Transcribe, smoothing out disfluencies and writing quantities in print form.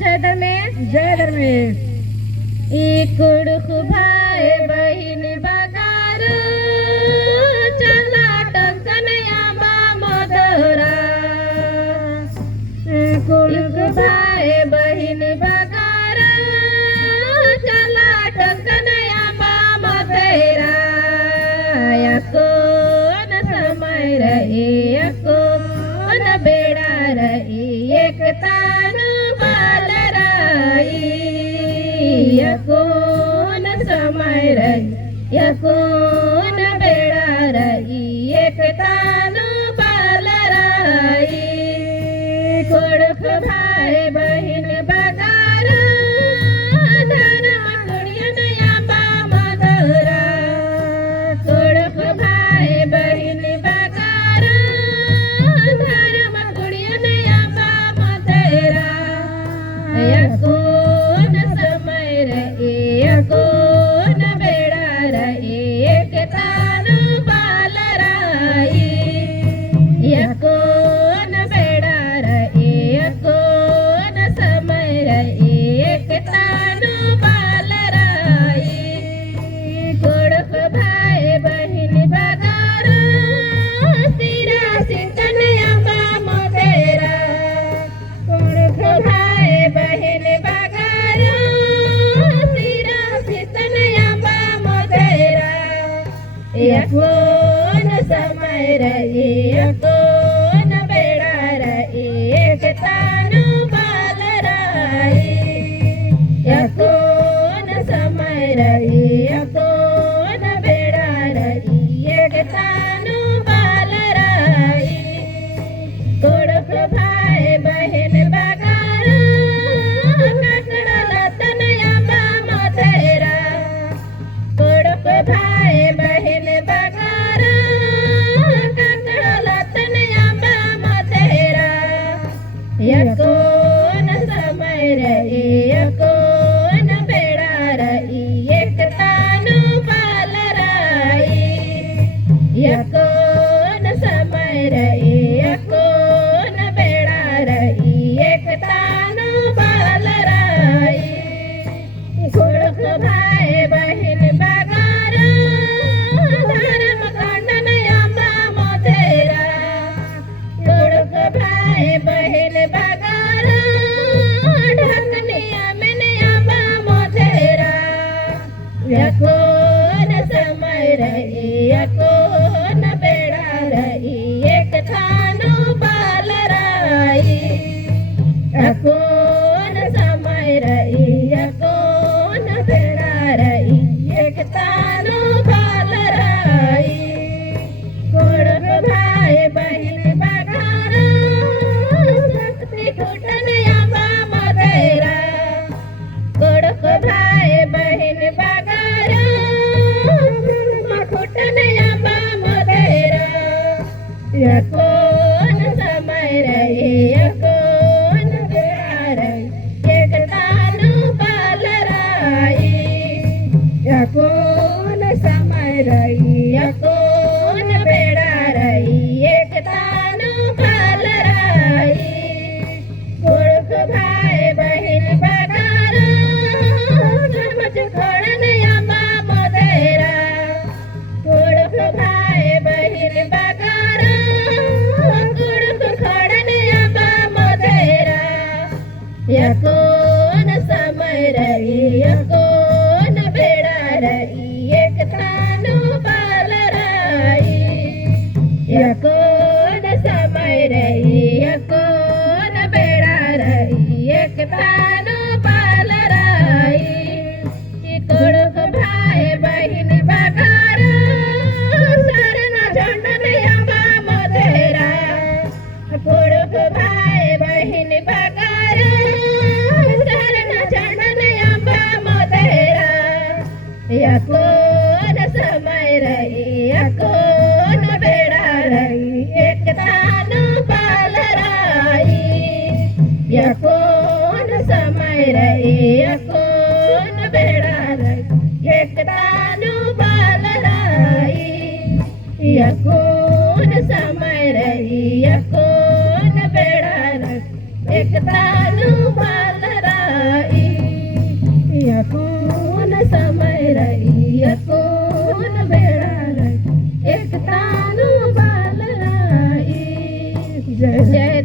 जय धर्मेश. जय धर्मेश. इकडूक भाई बहीण बगार चला टंकन आंबा मधुरा. इकडूक भाई बहीण बगार चला टंकन आंबा मधुरा. या कोण समय रही या कोण बेड़ा रही एक तानु बालराई. या कोण समय रही या कोण बेड़ा रही एक तानु बालराई. कोडक भाई बहीण बगार धर्म कुड़ियन आंबा मधुरा. कोडक भाई बहीण बगार धर्म कुड़ियन आंबा मधुरा. या कोण समय रही या कोण बेड़ा रही एक तानु बालराई. या कोण बेड़ा रही या कोण समय रही एक तानु बालराई. कोडक भाई बहीण बगार सिरा सिंचन आंबा मधुरा. कोडक भाई बहीण बगार सिरा सिंचन आंबा मधुरा. या कोण समय रही या कोण बेड़ा रही एक तानु बालराई. या कोण समय रही या कोण बेड़ा रही एक तानु बालराई. कोडक भाई बहीण बगार काकडला तन आंबा मधुरा. कोडक भाई बहीण बगार काकडला तन आंबा मधुरा. या कोण समय रही या कोण बेड़ा रही एक तानु बालराई. या कोण समय रही या कोण बेड़ा रही एक तानु बालराई. कोडक भाई बहीण बगार धर्म खंडन आंबा मधुरा. कोडक भाई बहीण बगार ढकनी आमेन आंबा मधुरा. या कोण समय रही या कोण बेड़ा रही एक तानु बालराई. या कोण समय रही या कोण बेड़ा रही एक तानु बालराई. कोडक भाई बहीण बगार शक्ति कुटन आंबा मधुरा. कोडक भाई बहीण बगार कुटन आंबा मधुरा. या कोण समय रही या कोण बेड़ा रही एक तानु बालराई. या कोण समय रही या कोण बेड़ा रही एक तानु बालराई. कोडक भाई बहीण बगार समज खोडन आंबा मधुरा. कोडक भाई बहीण बगार कोडक खोडन आंबा मधुरा. या कोण समय रही या कोण बेड़ा रही एक तानु बालराई. या कोण समय रही या कोण बेड़ा रही एक तानु बालराई. कोडक भाई बहीण बगार शरण झंडन आंबा मधुरा. कोडक भाई बहीण बगार शरण झंडन आंबा मधुरा. या कोण समय रही या कोण बेड़ा रही एक तानु बालराई. या कोण समय रही या कोण बेड़ा रही एक तानु बालराई. या कोण समय रही या कोण बेड़ा रही एक तानु बालराई. समय रही कोन बेड़ा रही एकता नु बाल आई जय जय